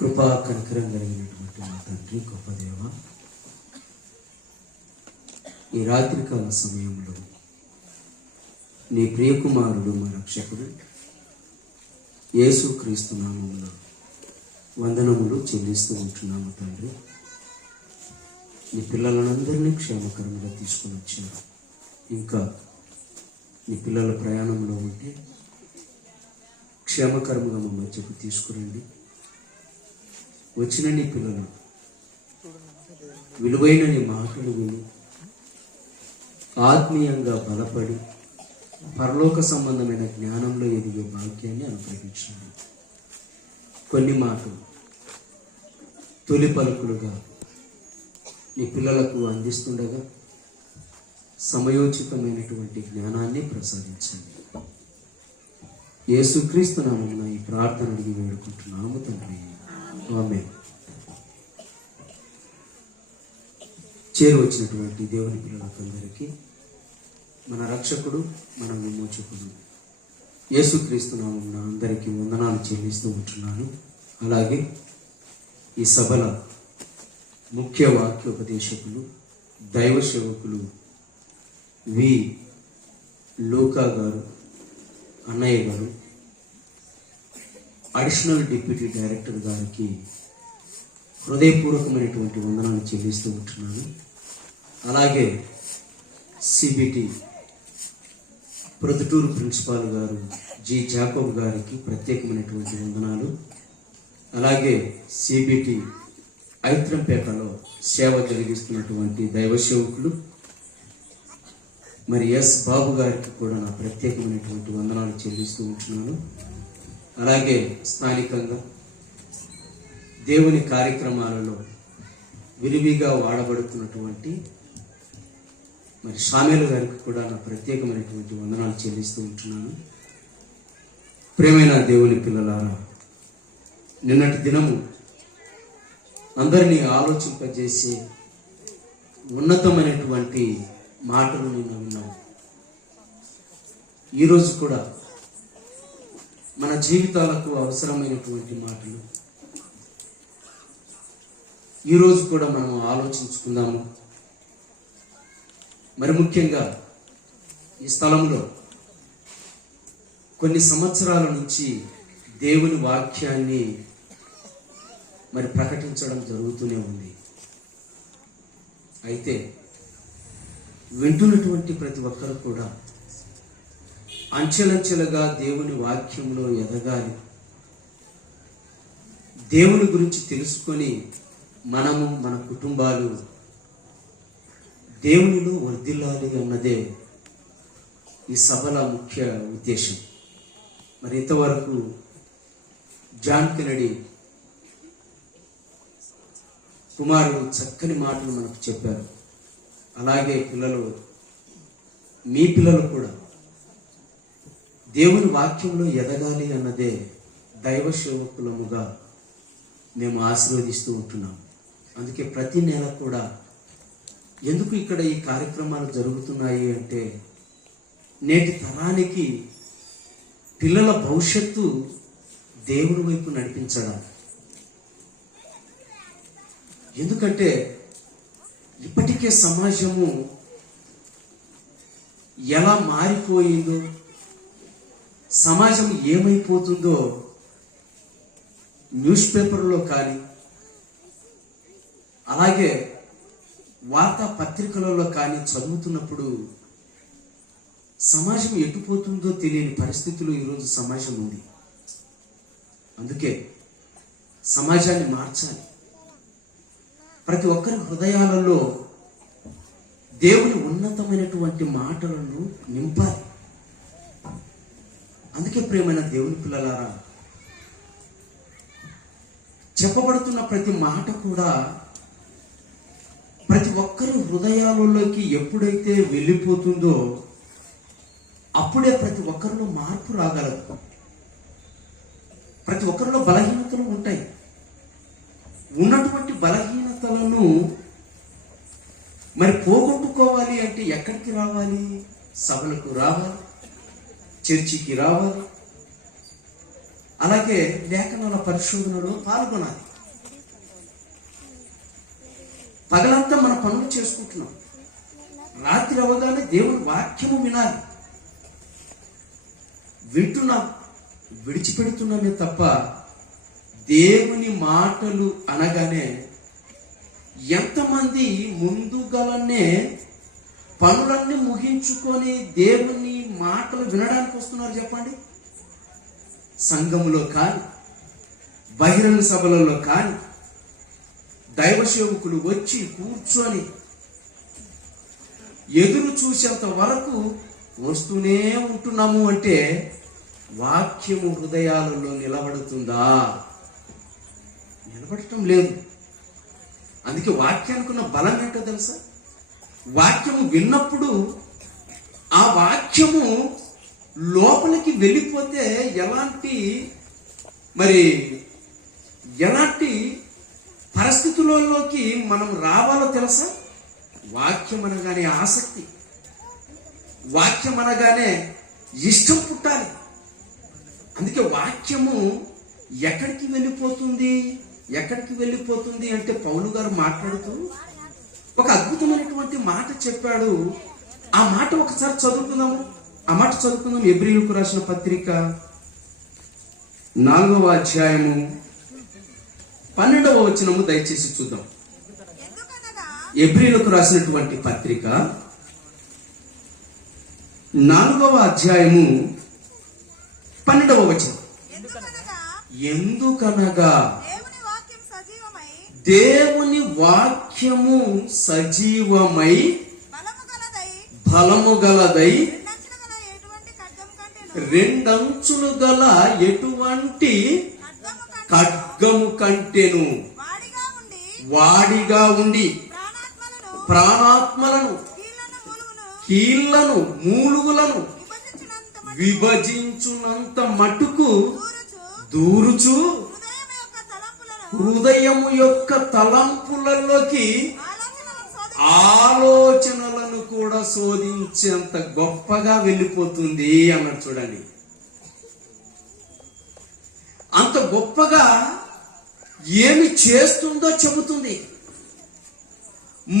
కృపా కనికరం కలిగినటువంటి మా తండ్రి, గొప్ప దేవ, ఈ రాత్రికాల సమయంలో నీ ప్రియకుమారుడు మా రక్షకుడు యేసుక్రీస్తు నామములో వందనములు చెల్లిస్తూ ఉంటున్నాము తండ్రి. నీ పిల్లలందరినీ క్షేమకరంగా తీసుకుని వచ్చారు. ఇంకా నీ పిల్లల ప్రయాణంలో ఉంటే క్షేమకరంగా మా మధ్యకు తీసుకురండి. వచ్చిన నీ పిల్లలు విలువైన నీ మాటలు విని ఆత్మీయంగా బలపడి పరలోక సంబంధమైన జ్ఞానంలో ఎదిగే భాగ్యాన్ని అనుగ్రహించండి. కొన్ని మాటలు తొలి పలుకులుగా నీ పిల్లలకు అందిస్తుండగా సమయోచితమైనటువంటి జ్ఞానాన్ని ప్రసాదించండి. యేసుక్రీస్తు నామమున ఈ ప్రార్థన అడిగి వేడుకుంటున్నాము తండ్రి, ఆమేన్. చేరువచ్చినటువంటి దేవుని పిల్లలకందరికీ మన రక్షకుడు, మన విమోచకుడు యేసుక్రీస్తు నామమున అందరికీ వందనాలు చెల్లిస్తూ ఉంటున్నాను. అలాగే ఈ సభల ముఖ్య వాక్యోపదేశకులు, దైవ సేవకులు వి లూకా గారు, అన్నయ్య గారు, అడిషనల్ డిప్యూటీ డైరెక్టర్ గారికి హృదయపూర్వకమైనటువంటి వందనాలు చెల్లిస్తూ ఉంటున్నాను. అలాగే సిబిటి ప్రొద్దుటూరు ప్రిన్సిపాల్ గారు జి జాకోబ్ గారికి ప్రత్యేకమైనటువంటి వందనాలు. అలాగే సిబిటి ఐత్రంపేటలో సేవ జరిగిస్తున్నటువంటి దైవ సేవకులు మరి ఎస్ బాబు గారికి కూడా నా ప్రత్యేకమైనటువంటి వందనాలు చెల్లిస్తూ ఉంటున్నాను. అలాగే స్థానికంగా దేవుని కార్యక్రమాలలో విరివిగా వాడబడుతున్నటువంటి మరి షామేలు గారికి కూడా నా ప్రత్యేకమైనటువంటి వందనాలు చెల్లిస్తూ ఉంటున్నాను. ప్రియమైన దేవుని పిల్లలారా, నిన్నటి దినము అందరినీ ఆలోచింపజేసే ఉన్నతమైనటువంటి మాటలు నేను విన్నాను. ఈరోజు కూడా మన జీవితాలకు అవసరమైనటువంటి మాటలు ఈరోజు కూడా మనం ఆలోచించుకుందాము. మరి ముఖ్యంగా ఈ స్థలంలో కొన్ని సంవత్సరాల నుంచి దేవుని వాక్యాన్ని మరి ప్రకటించడం జరుగుతూనే ఉంది. అయితే వింటున్నటువంటి ప్రతి ఒక్కరు కూడా అంచెలంచెలుగా దేవుని వాక్యంలో ఎదగాలి, దేవుని గురించి తెలుసుకొని మనము మన కుటుంబాలు దేవునిలో వర్ధిల్లాలి అన్నదే ఈ సభల ముఖ్య ఉద్దేశం. మరి ఇంతవరకు జాన్ కెనడీ కుమారుడు చక్కని మాటలు మనకు చెప్పారు. అలాగే పిల్లలు, మీ పిల్లలు కూడా దేవుని వాక్యంలో ఎదగాలి అన్నదే దైవ సేవకులముగా మేము ఆశీర్వదిస్తూ ఉంటున్నాం. అందుకే ప్రతి నెల కూడా ఎందుకు ఇక్కడ ఈ కార్యక్రమాలు జరుగుతున్నాయి అంటే నేటి తరానికి పిల్లల భవిష్యత్తు దేవుని వైపు నడిపించడం. ఎందుకంటే ఇప్పటికే సమాజము ఎలా మారిపోయిందో, సమాజం ఏమైపోతుందో న్యూస్ పేపర్లో కానీ అలాగే వార్తా పత్రికలలో కానీ చదువుతున్నప్పుడు సమాజం ఎటుపోతుందో తెలియని పరిస్థితులు ఈరోజు సమాజం ఉంది. అందుకే సమాజాన్ని మార్చాలి. ప్రతి ఒక్కరి హృదయాలలో దేవుని ఉన్నతమైనటువంటి మాటలను నింపాలి. అందుకే ప్రియమైన దేవుని పిల్లలారా, చెప్పబడుతున్న ప్రతి మాట కూడా ప్రతి ఒక్కరి హృదయాలలోకి ఎప్పుడైతే వెళ్ళిపోతుందో అప్పుడే ప్రతి ఒక్కరిలో మార్పు రాగలదు. ప్రతి ఒక్కరిలో బలహీనతలు ఉంటాయి. ఉన్నటువంటి బలహీనతలను మరి పోగొట్టుకోవాలి అంటే ఎక్కడికి రావాలి? సభలకు రావాలి, చర్చికి రావాలి, అలాగే లేఖనాల పరిశోధనలో పాల్గొనాలి. పగలంతా మన పనులు చేసుకుంటున్నాం. రాత్రి అవగానే దేవుని వాక్యము వినాలి. వింటున్నాం, విడిచిపెడుతున్నామే తప్ప దేవుని మాటలు అనగానే ఎంతమంది ముందుగానే పనులన్నీ ముగించుకొని దేవుని మాటలు వినడానికి వస్తున్నారు చెప్పండి. సంఘములో కానీ, బహిరంగ సభలలో కానీ దైవ సేవకులు వచ్చి కూర్చొని ఎదురు చూసేంత వరకు వస్తూనే ఉంటున్నాము అంటే వాక్యము హృదయాలలో నిలబడుతుందా? నిలబడటం లేదు. అందుకే వాక్యానికి ఉన్న బలం ఏంటో తెలుసా? వాక్యము విన్నప్పుడు ఆ వాక్యము లోపలికి వెళ్ళిపోతే ఎలాంటి పరిస్థితులలోకి మనం రావాలో తెలుసా? వాక్యం అనగానే ఆసక్తి, వాక్యం అనగానే ఇష్టం పుట్టాలి. అందుకే వాక్యము ఎక్కడికి వెళ్ళిపోతుంది అంటే పౌలు గారు మాట్లాడుతూ ఒక అద్భుతమైనటువంటి మాట చెప్పాడు. ఆ మాట ఒకసారి చదువుకుందాము. హెబ్రీయులకు రాసిన పత్రిక 4వ అధ్యాయము 12వ వచనము దయచేసి చూద్దాం. హెబ్రీయులకు రాసినటువంటి పత్రిక 4వ అధ్యాయము 12వ వచనం. ఎందుకనగా దేవుని వాక్యము సజీవమై బలము గలదై రెండంచులు గల ఎటువంటి ఖడ్గము కంటెను వాడిగా ఉండి ప్రాణాత్మలను, కీళ్లను, మూలుగులను విభజించునంత మట్టుకు దూరుచు హృదయము యొక్క తలంపులలోకి ఆలోచనలను కూడా శోధించేంత గొప్పగా వెళ్ళిపోతుంది అన్నాడు. చూడండి, అంత గొప్పగా ఏమి చేస్తుందో చెబుతుంది,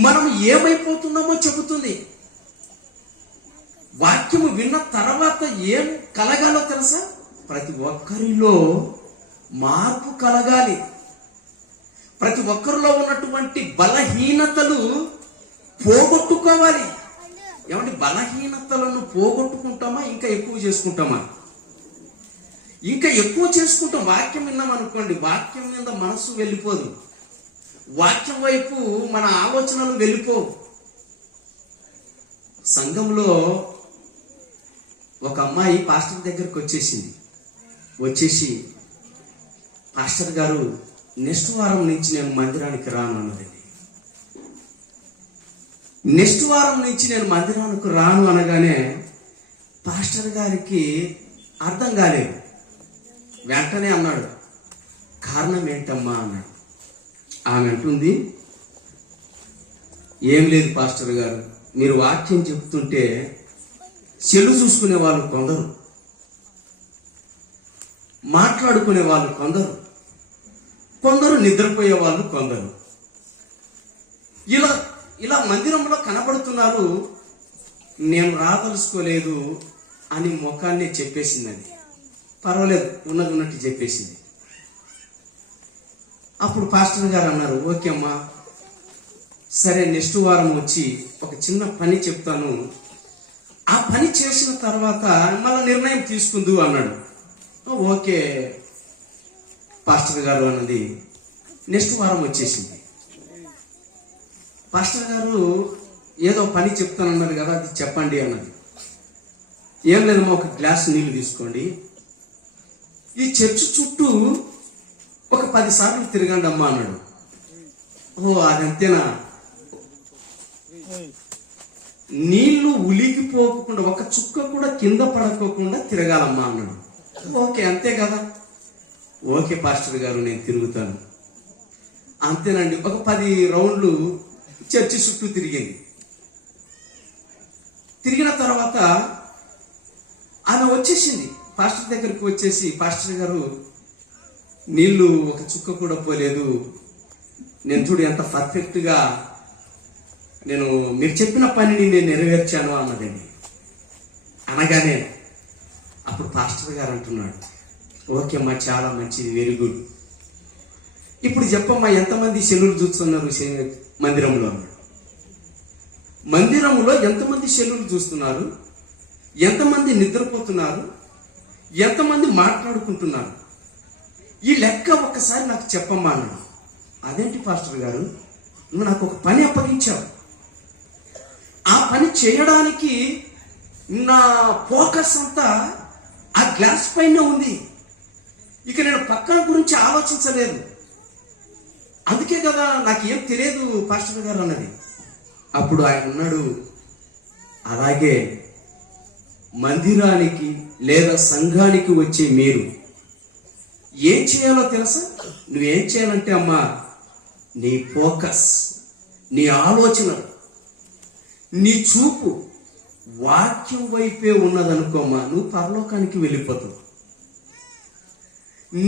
మనం ఏమైపోతున్నామో చెబుతుంది. వాక్యము విన్న తర్వాత ఏం కలగాలో తెలుసా? ప్రతి ఒక్కరిలో మార్పు కలగాలి. ప్రతి ఒక్కరిలో ఉన్నటువంటి బలహీనతలు పోగొట్టుకోవాలి. ఏమంటే బలహీనతలను పోగొట్టుకుంటామా? ఇంకా ఎక్కువ చేసుకుంటామా? ఇంకా ఎక్కువ చేసుకుంటాం. వాక్యం విన్నాం అనుకోండి, వాక్యం మీద మనసు వెళ్ళిపోదు, వాక్యం వైపు మన ఆలోచనలు వెళ్ళిపోవు. సంఘంలో ఒక అమ్మాయి పాస్టర్ దగ్గరికి వచ్చేసి పాస్టర్ గారు నెక్స్ట్ వారం నుంచి నేను మందిరానికి రాను అన్నదండి. నెక్స్ట్ వారం నుంచి నేను మందిరానికి రాను అనగానే పాస్టర్ గారికి అర్థం కాలేదు. వెంటనే అన్నాడు, కారణం ఏంటమ్మా అన్నాడు. ఆమె అంటుంది, ఏం లేదు పాస్టర్ గారు, మీరు వాక్యం చెప్తుంటే చెల్లు చూసుకునే వాళ్ళు కొందరు, మాట్లాడుకునే వాళ్ళు కొందరు నిద్రపోయే వాళ్ళు కొందరు, ఇలా మందిరంలో కనబడుతున్నారు. నేను రాదలుచుకోలేదు అని ముఖాన్ని చెప్పేసిందని. పర్వాలేదు, ఉన్నట్టు చెప్పేసింది. అప్పుడు పాస్టర్ గారు అన్నారు, ఓకే అమ్మా, సరే నెక్స్ట్ వారం వచ్చి ఒక చిన్న పని చెప్తాను, ఆ పని చేసిన తర్వాత మళ్ళీ నిర్ణయం తీసుకుందు అన్నాడు. ఓకే పాస్టర్ గారు అన్నది. నెక్స్ట్ వారం వచ్చేసింది. పాస్టర్ గారు ఏదో పని చెప్తానన్నారు కదా, అది చెప్పండి అన్నది. ఏం లేదమ్మా, ఒక గ్లాస్ నీళ్లు తీసుకోండి, ఈ చర్చ్ చుట్టూ ఒక 10 సార్లు తిరగండి అమ్మా అన్నాడు. ఓ అదంతేనా? నీళ్లు ఉలిగిపోకుండా, ఒక చుక్క కూడా కింద పడకోకుండా తిరగాలమ్మా అన్నాడు. ఓకే, అంతే కదా. ఓకే పాస్టర్ గారు, నేను తిరుగుతాను. అంతేనండి, ఒక 10 రౌండ్లు చర్చి చుట్టూ తిరిగిన తర్వాత ఆమె వచ్చేసింది పాస్టర్ దగ్గరికి. వచ్చేసి, పాస్టర్ గారు నీళ్లు ఒక చుక్క కూడా పోలేదు, నేను చూడు ఎంత పర్ఫెక్ట్గా మీరు చెప్పిన పనిని నేను నెరవేర్చాను అన్నదండి. అనగానే అప్పుడు పాస్టర్ గారు అంటున్నాడు, ఓకే అమ్మా, చాలా మంచిది, వెరీ గుడ్. ఇప్పుడు చెప్పమ్మా, ఎంతమంది సెల్లులు చూస్తున్నారు మందిరంలో అన్నాడు. మందిరంలో ఎంతమంది సెల్లులు చూస్తున్నారు, ఎంతమంది నిద్రపోతున్నారు, ఎంతమంది మాట్లాడుకుంటున్నారు, ఈ లెక్క ఒక్కసారి నాకు చెప్పమ్మా అన్నాడు. అదేంటి పాస్టర్ గారు, నువ్వు నాకు ఒక పని అప్పగించావు, ఆ పని చేయడానికి నా ఫోకస్ అంతా ఆ గ్లాస్ పైన ఉంది, ఇక నేను పక్కన గురించి ఆలోచించలేదు, అందుకే కదా నాకు ఏం తెలియదు పాస్టర్ గారు అన్నది. అప్పుడు ఆయన అన్నాడు, అలాగే మందిరానికి లేదా సంఘానికి వచ్చే మీరు ఏం చేయాలో తెలుసా? నువ్వేం చేయాలంటే అమ్మా, నీ ఫోకస్, నీ ఆలోచన, నీ చూపు వాక్యం వైపే ఉన్నదనుకోమ్మా, నువ్వు పరలోకానికి వెళ్ళిపోతావు.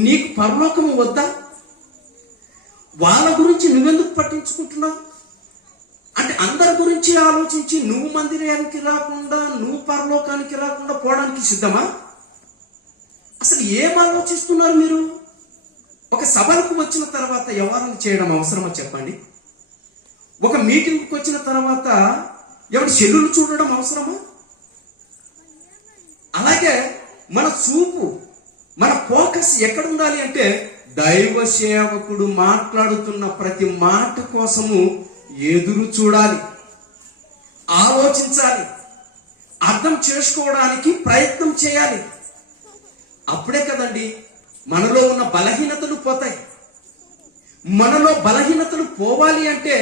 నీకు పరలోకం వద్దా? వాళ్ళ గురించి నువ్వెందుకు పట్టించుకుంటున్నావు? అంటే అందరి గురించి ఆలోచించి నువ్వు మందిరానికి రాకుండా, నువ్వు పరలోకానికి రాకుండా పోవడానికి సిద్ధమా? అసలు ఏం ఆలోచిస్తున్నారు మీరు? ఒక సభలకు వచ్చిన తర్వాత వ్యవహారం చేయడం అవసరమా చెప్పండి? ఒక మీటింగ్కి వచ్చిన తర్వాత ఎవరి సెల్లులు చూడడం అవసరమా? అలాగే మన చూపు, మన ఫోకస్ ఎక్కడ ఉండాలి అంటే, దైవ సేవకుడు మాట్లాడుతున్న ప్రతి మాట కోసము ఎదురు చూడాలి, ఆలోచించాలి, అర్థం చేసుకోవడానికి ప్రయత్నం చేయాలి. అప్పుడే కదండి మనలో ఉన్న బలహీనతలు పోతాయి. మనలో బలహీనతలు పోవాలి అంటే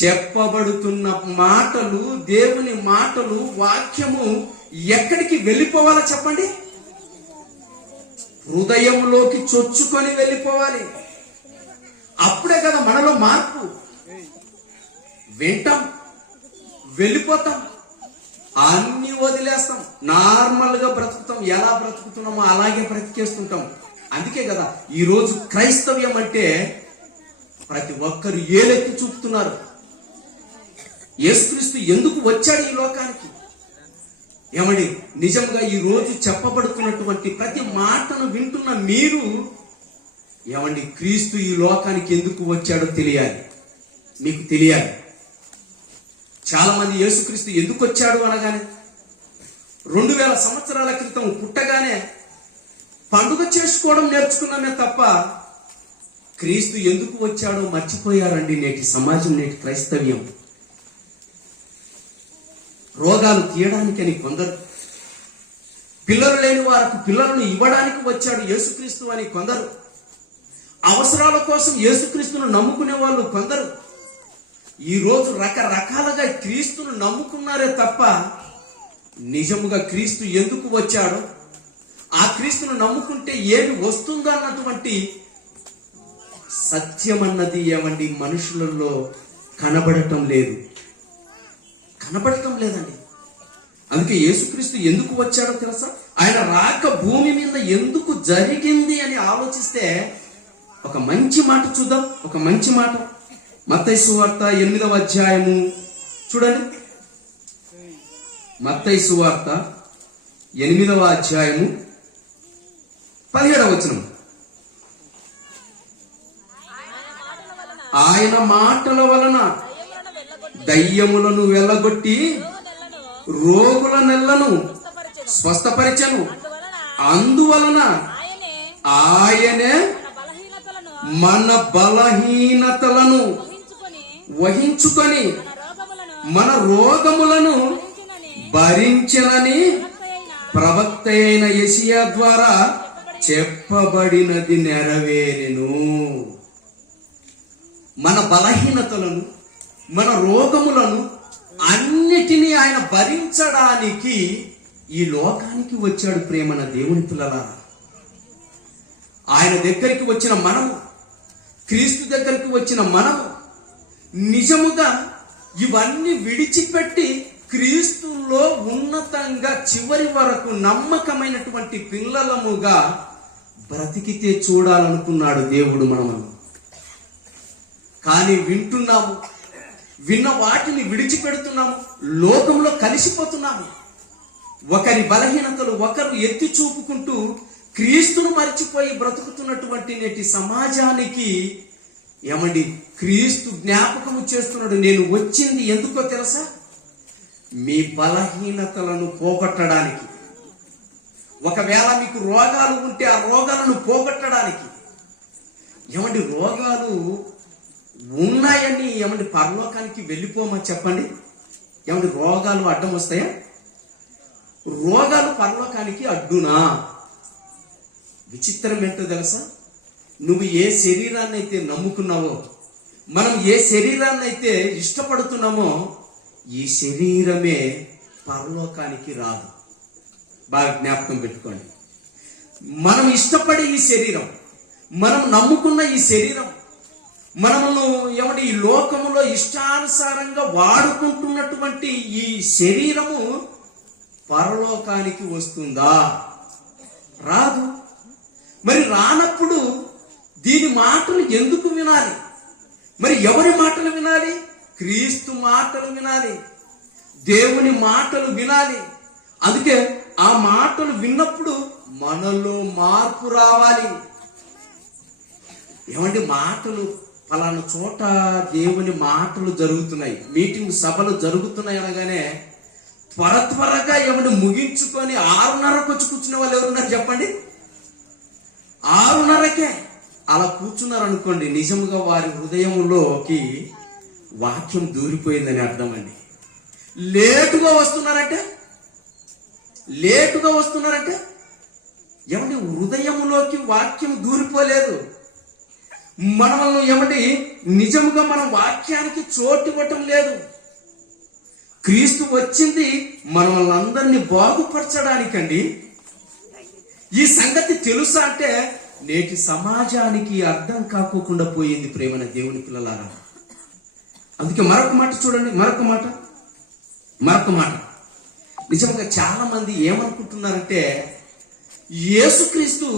చెప్పబడుతున్న మాటలు, దేవుని మాటలు, వాక్యము ఎక్కడికి వెళ్ళిపోవాలో చెప్పండి? హృదయంలోకి చొచ్చుకొని వెళ్ళిపోవాలి. అప్పుడే కదా మనలో మార్పు. వింటాం, వెళ్ళిపోతాం, అన్ని వదిలేస్తాం, నార్మల్ గా బ్రతుకుతాం, ఎలా బ్రతుకుతున్నామో అలాగే బ్రతికేస్తుంటాం. అందుకే కదా ఈరోజు క్రైస్తవ్యం అంటే ప్రతి ఒక్కరు ఏలెత్తి చూపుతున్నారు. యేసుక్రీస్తు ఎందుకు వచ్చాడు ఈ లోకానికి? ఏమండి, నిజంగా ఈ రోజు చెప్పబడుతున్నటువంటి ప్రతి మాటను వింటున్న మీరు, ఏమండి, క్రీస్తు ఈ లోకానికి ఎందుకు వచ్చాడో తెలియాలి, మీకు తెలియాలి. చాలా మంది యేసుక్రీస్తు ఎందుకు వచ్చాడు అనగానే 2000 సంవత్సరాల క్రితం పుట్టగానే పండుగ చేసుకోవడం నేర్చుకున్నామే తప్ప క్రీస్తు ఎందుకు వచ్చాడో మర్చిపోయారండి నేటి సమాజం, నేటి క్రైస్తవ్యం. రోగాలు తీయడానికని కొందరు, పిల్లలు లేని వారికి పిల్లలను ఇవ్వడానికి వచ్చాడు యేసుక్రీస్తు అని కొందరు, అవసరాల కోసం యేసుక్రీస్తును నమ్ముకునే వాళ్ళు కొందరు. ఈ రోజు రకరకాలుగా క్రీస్తును నమ్ముకున్నారే తప్ప నిజముగా క్రీస్తు ఎందుకు వచ్చాడో, ఆ క్రీస్తును నమ్ముకుంటే ఏమి వస్తుందో అన్నటువంటి సత్యం అన్నది ఏమండి మనుషులలో కనబడటం లేదు, కనబడటం లేదండి. అందుకే యేసుక్రీస్తు ఎందుకు వచ్చాడో తెలుసా? ఆయన రాక భూమి మీద ఎందుకు జరిగింది అని ఆలోచిస్తే ఒక మంచి మాట చూద్దాం. ఒక మంచి మాట మత్తయి సువార్త 8వ అధ్యాయము చూడండి. మత్తయి సువార్త 8వ అధ్యాయము 17వ వచనం. ఆయన మాటల వలన దయ్యములను వెళ్ళగొట్టి రోగుల నెల్లను స్వస్థపరిచెను. అందువలన ఆయనే మన బలహీనతలను వహించుకొని మన రోగములను భరించనని ప్రవక్త అయిన యెషయా ద్వారా చెప్పబడినది నెరవేరెను. మన బలహీనతలను, మన రోగములను అన్నిటినీ ఆయన భరించడానికి ఈ లోకానికి వచ్చాడు. ప్రేమన దేవుని పిల్లలారా, ఆయన దగ్గరికి వచ్చిన మనము, క్రీస్తు దగ్గరికి వచ్చిన మనము నిజముగా ఇవన్నీ విడిచిపెట్టి క్రీస్తులో ఉన్నతంగా చివరి వరకు నమ్మకమైనటువంటి పిల్లలముగా బ్రతికితే చూడాలనుకున్నాడు దేవుడు మనము. కానీ వింటున్నాము, విన్న వాటిని విడిచిపెడుతున్నాము, లోకంలో కలిసిపోతున్నాము. ఒకరి బలహీనతలు ఒకరు ఎత్తి చూపుకుంటూ క్రీస్తును మరిచిపోయి బ్రతుకుతున్నటువంటి నేటి సమాజానికి ఏమండి క్రీస్తు జ్ఞాపకము చేస్తున్నాడు. నేను వచ్చింది ఎందుకో తెలుసా? మీ బలహీనతలను పోగొట్టడానికి. ఒకవేళ మీకు రోగాలు ఉంటే ఆ రోగాలను పోగొట్టడానికి. ఏమండి రోగాలు ఉన్నాయని ఏమండి పరలోకానికి వెళ్ళిపోమని చెప్పండి. ఏమండి రోగాలు అడ్డం వస్తాయా? రోగాలు పరలోకానికి అడ్డునా? విచిత్రం ఏంటో తెలుసా? నువ్వు ఏ శరీరాన్ని అయితే నమ్ముకున్నావో, మనం ఏ శరీరాన్ని అయితే ఇష్టపడుతున్నామో, ఈ శరీరమే పరలోకానికి రాదు. బాగా జ్ఞాపకం పెట్టుకోండి. మనం ఇష్టపడే ఈ శరీరం, మనం నమ్ముకున్న ఈ శరీరం, మనము ఏమంటే ఈ లోకములో ఇష్టానుసారంగా వాడుకుంటున్నటువంటి ఈ శరీరము పరలోకానికి వస్తుందా? రాదు. మరి రానప్పుడు దీని మాటలు ఎందుకు వినాలి? మరి ఎవరి మాటలు వినాలి? క్రీస్తు మాటలు వినాలి, దేవుని మాటలు వినాలి. అందుకే ఆ మాటలు విన్నప్పుడు మనలో మార్పు రావాలి. ఏమంటే మాటలు ఫలానా చోట దేవుని మాటలు జరుగుతున్నాయి, మీటింగ్ సభలు జరుగుతున్నాయి అనగానే త్వరగా ఏమంటే ముగించుకొని 6:30కు వచ్చి కూర్చున్న వాళ్ళు ఎవరున్నారు చెప్పండి? 6:30కే అలా కూర్చున్నారు అనుకోండి, నిజంగా వారి హృదయంలోకి వాక్యం దూరిపోయిందని అర్థం అండి. లేటుగా వస్తున్నారంటే ఏమంటే హృదయంలోకి వాక్యం దూరిపోలేదు. మనల్ని ఏమంటే నిజంగా మనం వాక్యానికి చోటు ఇవ్వటం లేదు. క్రీస్తు వచ్చింది మనల్ని అందరినీ బాగుపరచడానికండి. ఈ సంగతి తెలుసా అంటే నేటి సమాజానికి అర్థం కాకోకుండా పోయింది ప్రేమన దేవుని పిల్లలారా. అందుకే మరొక మాట చూడండి, మరొక మాట. నిజంగా చాలా మంది ఏమనుకుంటున్నారంటే యేసుక్రీస్తు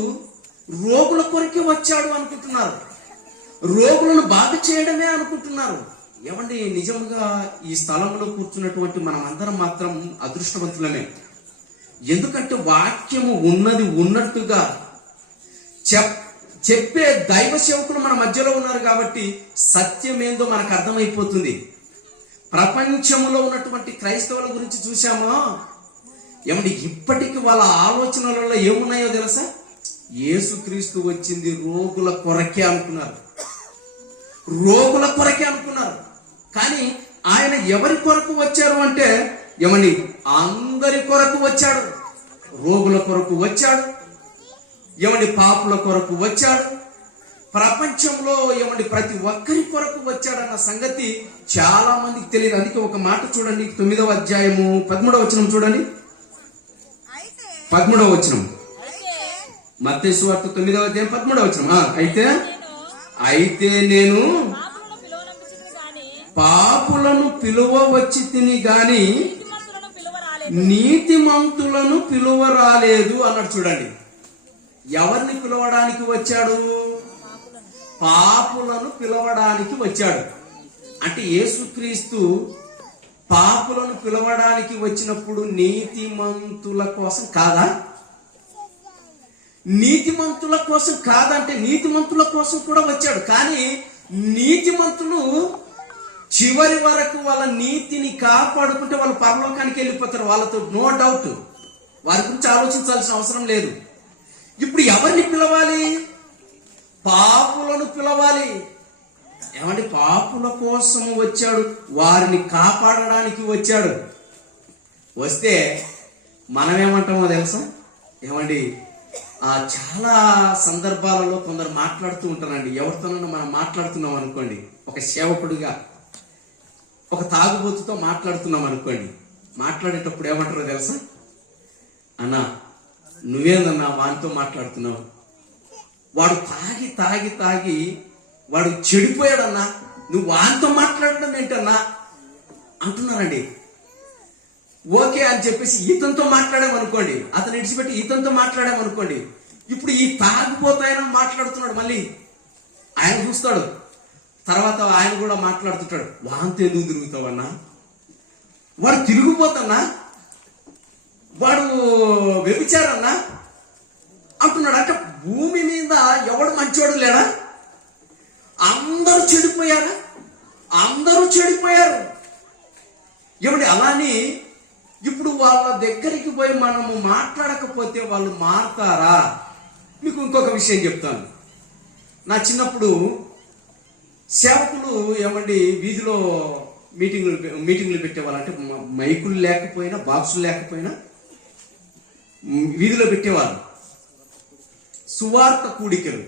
రోగుల కొరకే వచ్చాడు అనుకుంటున్నారు, రోగులను బాగు చేయడమే అనుకుంటున్నారు. ఏమండి నిజంగా ఈ స్థలంలో కూర్చున్నటువంటి మనం అందరం మాత్రం అదృష్టవంతులమే. ఎందుకంటే వాక్యము ఉన్నది ఉన్నట్టుగా చెప్పే దైవ సేవకులు మన మధ్యలో ఉన్నారు కాబట్టి సత్యం ఏందో మనకు అర్థమైపోతుంది. ప్రపంచంలో ఉన్నటువంటి క్రైస్తవుల గురించి చూసామో ఏమండి ఇప్పటికి వాళ్ళ ఆలోచనలలో ఏమున్నాయో తెలుసా? యేసుక్రీస్తు వచ్చింది రోగుల కొరకే అనుకున్నారు. కానీ ఆయన ఎవరి కొరకు వచ్చారు అంటే ఏమండి అందరి కొరకు వచ్చాడు. రోగుల కొరకు వచ్చాడు, ఏమండి పాపుల కొరకు వచ్చాడు, ప్రపంచంలో ఏమండి ప్రతి ఒక్కరి కొరకు వచ్చాడన్న సంగతి చాలా మందికి తెలియదు. అందుకే ఒక మాట చూడండి, 9వ అధ్యాయము 13వ వచనం చూడండి. 13వ వచనం, మత్తయి సువార్త 9వ అధ్యాయం 13వ వచనం. అయితే నేను పాపులను పిలువవచ్చి తిని గాని నీతిమంతులను పిలువరాలేదు అన్నాడు. చూడండి, ఎవరిని పిలవడానికి వచ్చాడు? పాపులను పిలవడానికి వచ్చాడు. అంటే యేసుక్రీస్తు పాపులను పిలవడానికి వచ్చినప్పుడు నీతిమంతుల కోసం కాదా? నీతిమంతుల కోసం కాదంటే నీతిమంతుల కోసం కూడా వచ్చాడు. కానీ నీతిమంతులు చివరి వరకు వాళ్ళ నీతిని కాపాడుకుంటే వాళ్ళు పరలోకానికి వెళ్ళిపోతారు. వాళ్ళతో నో డౌట్, వారి గురించి ఆలోచించాల్సిన అవసరం లేదు. ఇప్పుడు ఎవరిని పిలవాలి? పాపులను పిలవాలి. ఏమంటే పాపుల కోసం వచ్చాడు, వారిని కాపాడడానికి వచ్చాడు. వస్తే మనం ఏమంటామో తెలుసా? ఏమండి చాలా సందర్భాలలో కొందరు మాట్లాడుతూ ఉంటారండి. ఎవరితోనైనా మనం మాట్లాడుతున్నాం అనుకోండి, ఒక సేవకుడిగా ఒక తాగుబోతుతో మాట్లాడుతున్నాం అనుకోండి, మాట్లాడేటప్పుడు ఏమంటారో తెలుసా? అన్నా నువ్వేందన్నా వానితో మాట్లాడుతున్నావు, వాడు తాగి వాడు చెడిపోయాడన్నా, నువ్వు వానితో మాట్లాడడం ఏంటన్నా అంటున్నారండి. ఓకే అని చెప్పేసి ఈతంతో మాట్లాడామనుకోండి, అతను ఇడిచిపెట్టి ఈతంతో మాట్లాడామనుకోండి, ఇప్పుడు ఈ తాగిపోతాయన మాట్లాడుతున్నాడు. మళ్ళీ ఆయన చూస్తాడు, తర్వాత ఆయన కూడా మాట్లాడుతుంటాడు, వాంతో ఎందుకు తిరుగుతావన్నా, వాడు తిరిగిపోతన్నా, వాడు వ్యభిచారన్నా అంటున్నాడు. అంటే భూమి మీద ఎవడు మంచోడు లేడా? అందరూ చెడిపోయారా? అందరూ చెడిపోయారు. ఏమండి, అలాని ఇప్పుడు వాళ్ళ దగ్గరికి పోయి మనము మాట్లాడకపోతే వాళ్ళు మారుతారా? మీకు ఇంకొక విషయం చెప్తాను. నా చిన్నప్పుడు సేవకులు ఏమండి వీధిలో మీటింగ్లు పెట్టేవాళ్ళు. అంటే మైకులు లేకపోయినా, బాక్సులు లేకపోయినా వీధిలో పెట్టేవాళ్ళు సువార్త కూడికలు.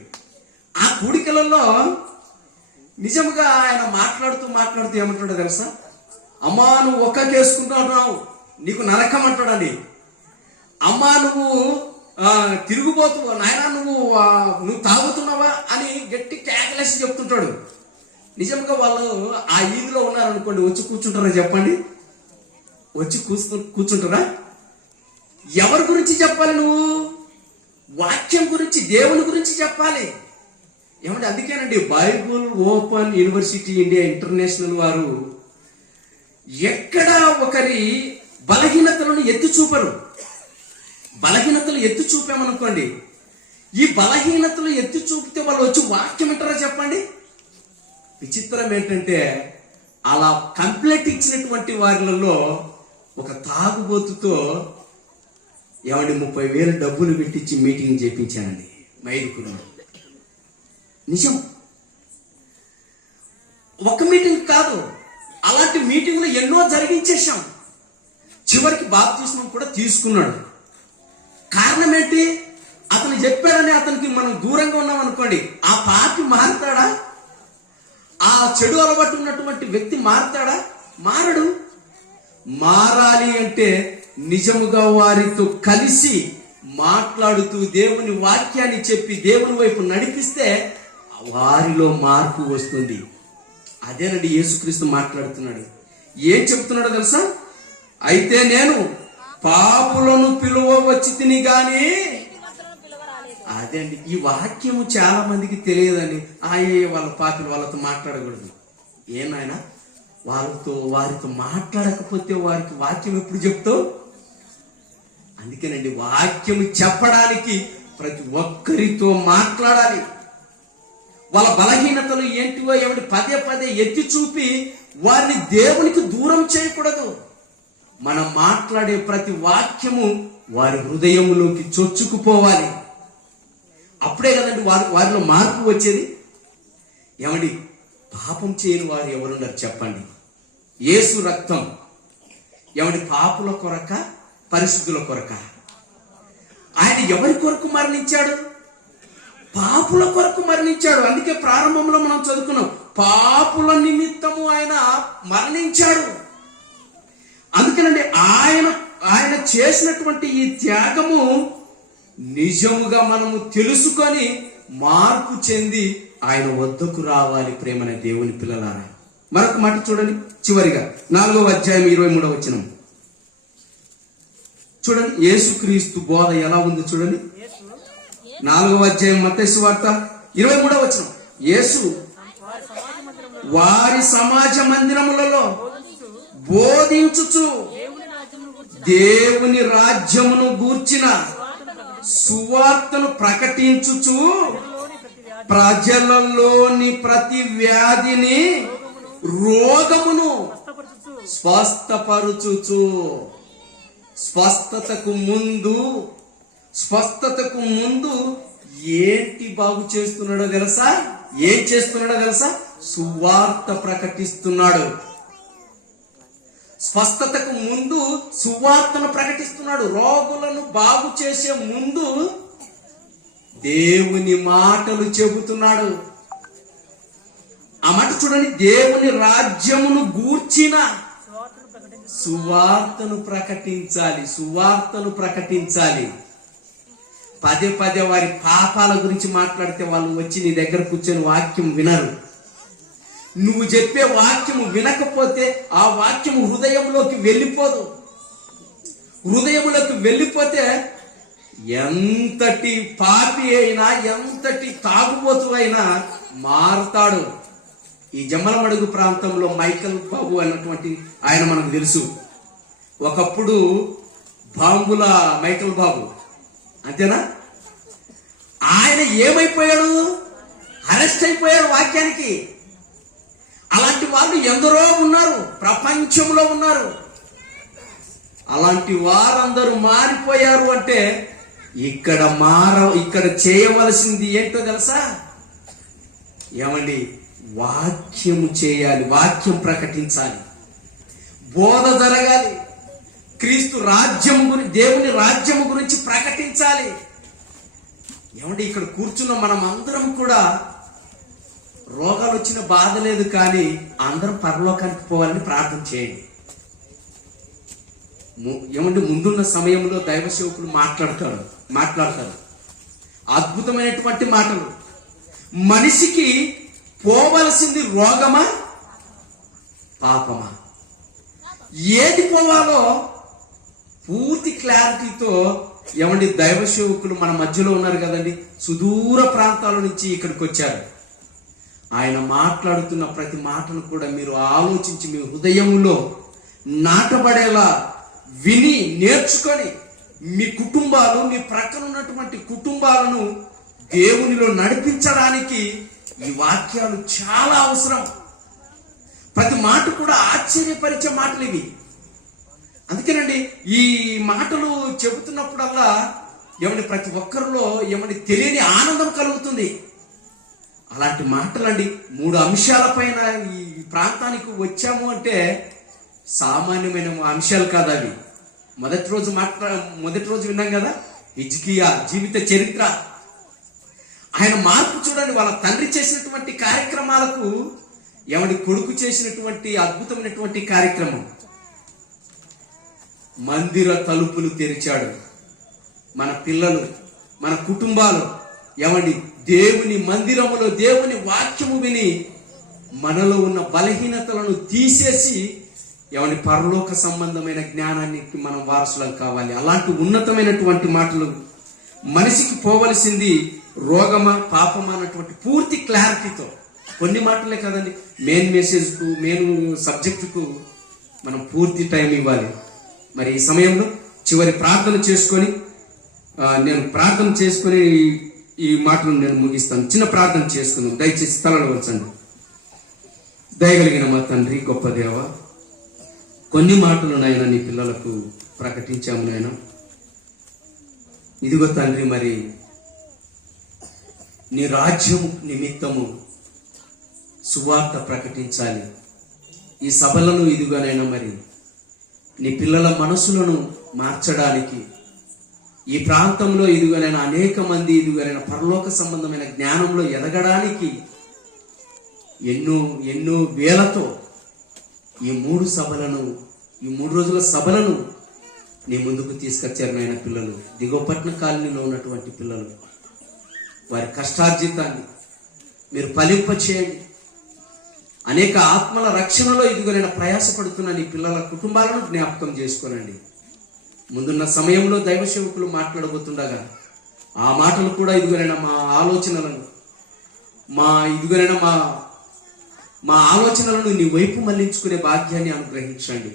ఆ కూడికలలో నిజంగా ఆయన మాట్లాడుతూ ఏమంటాడో తెలుసా? అమ్మా నువ్వు ఒక్క కేసుకుంటున్నావు, నీకు నరకం అంటాడని. అమ్మా నువ్వు తిరుగుబోతువా, నాయన నువ్వు తాగుతున్నావా అని గట్టి కేకలేసి చెప్తుంటాడు. నిజంగా వాళ్ళు ఆ ఈదిలో ఉన్నారనుకోండి, వచ్చి కూర్చుంటారా చెప్పండి? వచ్చి కూర్చుంటారా? ఎవరి గురించి చెప్పాలి? నువ్వు వాక్యం గురించి, దేవుని గురించి చెప్పాలి. ఏమంటే అందుకేనండి Bible open university India international వారు ఎక్కడ ఒకరి బలహీనతలను ఎత్తి చూపరు. బలహీనతలు ఎత్తి చూపామనుకోండి, ఈ బలహీనతలు ఎత్తి చూపితే వాళ్ళు వచ్చి వాక్యం అంటారా చెప్పండి? విచిత్రం ఏంటంటే అలా కంప్లైంట్ ఇచ్చినటువంటి వారిలో ఒక తాగుబోతుతో ఏమండి 30,000 డబ్బులు పెట్టించి మీటింగ్ చేయించానండి మైదుకులో. నిజం. ఒక మీటింగ్ కాదు, అలాంటి మీటింగ్లు ఎన్నో జరిగించేశాం. చివరికి బాప్తిస్మం కూడా తీసుకున్నాడు. కారణం ఏంటి? అతను చెప్పాడని అతనికి మనం దూరంగా ఉన్నాం అనుకోండి, ఆ పాపి మారుతాడా? ఆ చెడు అలవాటు ఉన్నటువంటి వ్యక్తి మారుతాడా? మారడు. మారాలి అంటే నిజముగా వారితో కలిసి మాట్లాడుతూ దేవుని వాక్యాన్ని చెప్పి దేవుని వైపు నడిపిస్తే వారిలో మార్పు వస్తుంది. అదేనండి యేసుక్రీస్తు మాట్లాడుతున్నాడు. ఏం చెప్తున్నాడో తెలుసా? అయితే నేను పాపులను పిలువవచ్చి తిని గాని. అదే అండి, ఈ వాక్యము చాలా మందికి తెలియదండి. వాళ్ళ పాపలు, వాళ్ళతో మాట్లాడకూడదు. ఏనాయనా వారితో మాట్లాడకపోతే వారికి వాక్యం ఎప్పుడు చెప్తావు? అందుకేనండి వాక్యం చెప్పడానికి ప్రతి ఒక్కరితో మాట్లాడాలి. వాళ్ళ బలహీనతలు ఏంటివో ఏమిటి పదే ఎత్తి చూపి వారిని దేవునికి దూరం చేయకూడదు. మనం మాట్లాడే ప్రతి వాక్యము వారి హృదయములోకి చొచ్చుకుపోవాలి. అప్పుడే కదండి వారిలో మార్పు వచ్చేది. ఏమండి, పాపం చేయని వారు ఎవరున్నారు చెప్పండి? యేసు రక్తం ఏమండి పాపుల కొరక, పరిశుద్ధుల కొరక? ఆయన ఎవరి కొరకు మరణించాడు? పాపుల కొరకు మరణించాడు. అందుకే ప్రారంభంలో మనం చదువుకున్నాం, పాపుల నిమిత్తము ఆయన మరణించాడు. అందుకేనండి ఆయన చేసినటువంటి ఈ త్యాగము నిజముగా మనము తెలుసుకొని మార్పు చెంది ఆయన వద్దకు రావాలి. ప్రేమనే దేవుని పిల్లలారా, మరొక మాట చూడండి. చివరిగా 4వ అధ్యాయం 23వ వచనం చూడండి. యేసుక్రీస్తు బోధ ఎలా ఉంది చూడండి. 4వ అధ్యాయం మత్తయి సువార్త 23వ వచనం. యేసు వారి సమాజ మందిరములలో బోధించుచు దేవుని రాజ్యమును గూర్చిన సువార్తను ప్రకటించుచు ప్రజలలోని ప్రతి వ్యాధిని, రోగమును స్వస్థపరుచుచు. స్వస్థతకు ముందు ఏంటి బాగు చేస్తున్నాడో తెలుసా? ఏం చేస్తున్నాడో తెలుసా? సువార్త ప్రకటిస్తున్నాడు. స్వస్థతకు ముందు సువార్తను ప్రకటిస్తున్నాడు. రోగులను బాగు చేసే ముందు దేవుని మాటలు చెబుతున్నాడు. ఆ మాట చూడండి. దేవుని రాజ్యమును గూర్చిన సువార్తను ప్రకటించాలి. సువార్తను ప్రకటించాలి. పదే వారి పాపాల గురించి మాట్లాడితే వాళ్ళు వచ్చి నీ దగ్గర కూర్చొని వాక్యం వినరు. నువ్వు చెప్పే వాక్యము వినకపోతే ఆ వాక్యము హృదయంలోకి వెళ్ళిపోదు. హృదయంలోకి వెళ్ళిపోతే ఎంతటి పాపి అయినా, ఎంతటి తాగుబోతు అయినా మారుతాడు. ఈ జమ్మలమడుగు ప్రాంతంలో మైకల్ బాబు అన్నటువంటి ఆయన మనకు తెలుసు. ఒకప్పుడు బాంబుల మైకల్ బాబు, అంతేనా? ఆయన ఏమైపోయాడు? అరెస్ట్ అయిపోయాడు వాక్యానికి. అలాంటి వాళ్ళు ఎందరో ఉన్నారు, ప్రపంచంలో ఉన్నారు. అలాంటి వారందరూ మారిపోయారు అంటే ఇక్కడ చేయవలసింది ఏంటో తెలుసా? ఏమండి, వాక్యము చేయాలి, వాక్యం ప్రకటించాలి, బోధ జరగాలి, క్రీస్తు రాజ్యం గురించి, దేవుని రాజ్యము గురించి ప్రకటించాలి. ఏమండి, ఇక్కడ కూర్చున్న మనం అందరం కూడా రోగాలు వచ్చిన బాధ లేదు, కానీ అందరం పరలోకానికి పోవాలని ప్రార్థన చేయండి. ఏమంటే ముందున్న సమయంలో దైవ సేవకులు మాట్లాడతారు అద్భుతమైనటువంటి మాటలు. మనిషికి పోవలసింది రోగమా పాపమా, ఏది పోవాలో పూర్తి క్లారిటీతో ఏమండి దైవ సేవకులు మన మధ్యలో ఉన్నారు కదండి. సుదూర ప్రాంతాల నుంచి ఇక్కడికి వచ్చారు. ఆయన మాట్లాడుతున్న ప్రతి మాటను కూడా మీరు ఆలోచించి మీ హృదయంలో నాటబడేలా విని నేర్చుకొని మీ కుటుంబాలు, మీ ప్రక్కన ఉన్నటువంటి కుటుంబాలను దేవునిలో నడిపించడానికి ఈ వాక్యాలు చాలా అవసరం. ప్రతి మాట కూడా ఆశ్చర్యపరిచే మాటలు ఇవి. అందుకేనండి ఈ మాటలు చెబుతున్నప్పుడల్లా ఏమని ప్రతి ఒక్కరిలో ఏమని తెలియని ఆనందం కలుగుతుంది. అలాంటి మాటలండి 3 అంశాలపైన ఈ ప్రాంతానికి వచ్చాము అంటే సామాన్యమైన అంశాలు కాదు అవి. మొదటి రోజు విన్నాం కదా, హిజ్కియా జీవిత చరిత్ర. ఆయన మార్పు చూడండి. వాళ్ళ తండ్రి చేసినటువంటి కార్యక్రమాలకు ఏమండి కొడుకు చేసినటువంటి అద్భుతమైనటువంటి కార్యక్రమం. మందిర తలుపులు తెరిచాడు. మన పిల్లలు, మన కుటుంబాలు ఏమండి దేవుని మందిరములో దేవుని వాక్యము విని మనలో ఉన్న బలహీనతలను తీసేసి ఏమండి పరలోక సంబంధమైన జ్ఞానానికి మనం వారసులం కావాలి. అలాంటి ఉన్నతమైనటువంటి మాటలు. మనిషికి పోవలసింది రోగమా పాపమా అన్నటువంటి పూర్తి క్లారిటీతో, కొన్ని మాటలే కదండి, మెయిన్ సబ్జెక్టుకు మనం పూర్తి టైం ఇవ్వాలి. మరి ఈ సమయంలో చివరి ప్రార్థన చేసుకొని నేను ప్రార్థన చేసుకొని ఈ మాటలు నేను ముగిస్తాను. చిన్న ప్రార్థన చేసుకుందాం. దయచేసి తలలు వంచండి. దయగలిగిన మా తండ్రి, గొప్ప దేవ, కొన్ని మాటలు నాయన నీ పిల్లలకు ప్రకటించాము నాయన. ఇదిగో తండ్రి, మరి నీ రాజ్యము నిమిత్తము సువార్త ప్రకటించాలి. ఈ సభలను ఇదిగోనైనా మరి నీ పిల్లల మనసులను మార్చడానికి, ఈ ప్రాంతంలో ఇదిగోనైనా అనేక మంది ఇదిగోనైనా పరలోక సంబంధమైన జ్ఞానంలో ఎదగడానికి ఎన్నో వేలతో ఈ 3 రోజుల సభలను నీ ముందుకు తీసుకొచ్చారు నాయన. పిల్లలు, దిగువపట్న కాలనీలో ఉన్నటువంటి పిల్లలు, వారి కష్టార్జితాన్ని మీరు ఫలింప చేయండి. అనేక ఆత్మల రక్షణలో ఇదిగోనైనా ప్రయాసపడుతున్న నీ పిల్లల కుటుంబాలను జ్ఞాపకం చేసుకోనండి. ముందున్న సమయంలో దైవ సేవకులు మాట్లాడబోతుండగా ఆ మాటలు కూడా ఇదిగోనైనా మా ఆలోచనలను మా ఆలోచనలను నీ వైపు మళ్లించుకునే భాగ్యాన్ని అనుగ్రహించండి.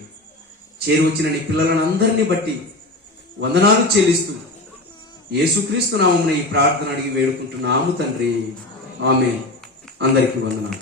చేరువచ్చిన నీ పిల్లలను అందరినీ బట్టి వందనాలు చెల్లిస్తూ యేసుక్రీస్తు నామమున ఈ ప్రార్థన అడిగి వేడుకుంటున్నాము తండ్రి. ఆమేన్. అందరికీ వందనాలు.